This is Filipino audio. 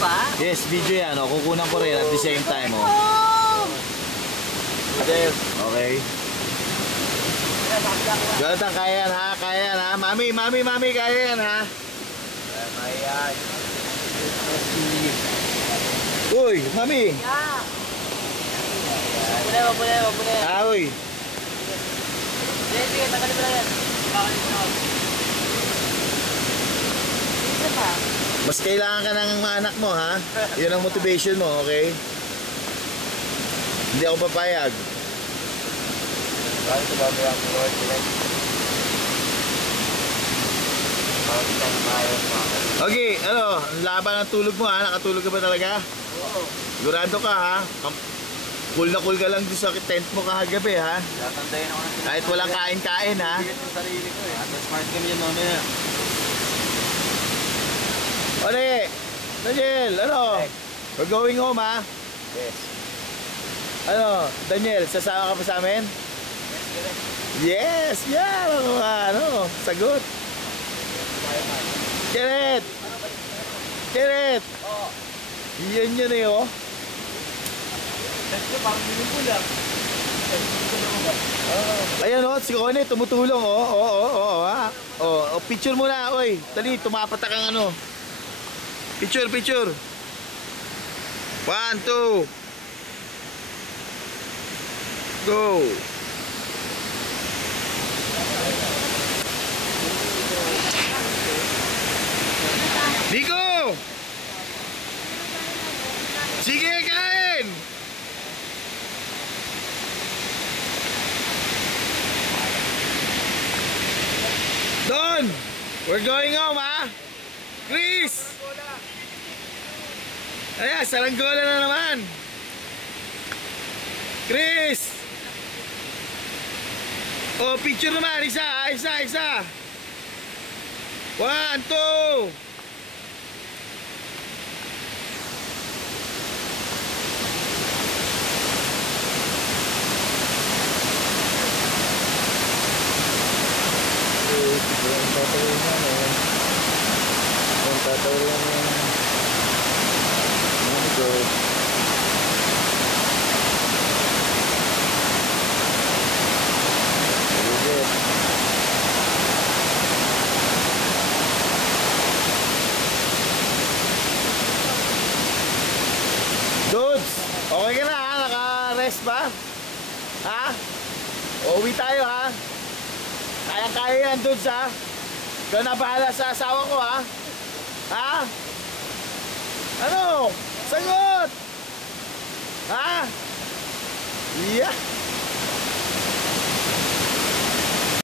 ba? Yes, video yan. O, kukunan ko rin at the same time. O. Okay. Jonathan, kaya yan ha? Kaya yan ha? Mami, kaya yan ha? Kaya. Uy, mami. Mapula. Ah, uy. Sige, tagalin mo na yan. Mas kailangan ka ng mga anak mo ha? Yun ang motivation mo, okay? Hindi ako papayag. Bakit ito babayang ko Lord? Okay, ano? Ang laban ng tulog mo ha? Nakatulog ka ba talaga? Oo. Sigurado ka ha? Cool na cool ka lang doon sa tent mo kahagabi ha? Tatandayin ako ng Kahit walang kain-kain ha? bigat ng sarili ko eh. At smart kami yan mamaya. Ole! Daniel, ano? We're going home ha? Yes. Ano? Daniel, sasama ka pa sa amin? Yes! Yan! Ano? Sagot! Kenneth! Kenneth! Oo. Yan yun eh oh! Let's go, parang biling ko lang. Ayan o, si Connie tumutulong o. Ha. O, picture muna, oy. Dali, tumapatak ang ano. Picture. 1, 2. Go. Nico! Sige, kain! Don! We're going home, ha? Chris! Ayan, saranggola na naman. Chris! Oh, picture naman. Isa. 1, 2. Dudes, okay ka na ha? Naka-rest ba? Ha? Uuwi tayo ha? Kaya yan dudes ha? Ikaw na bahala sa asawa ko ha? Ha? Ano? Sagot! Ha? Yeah!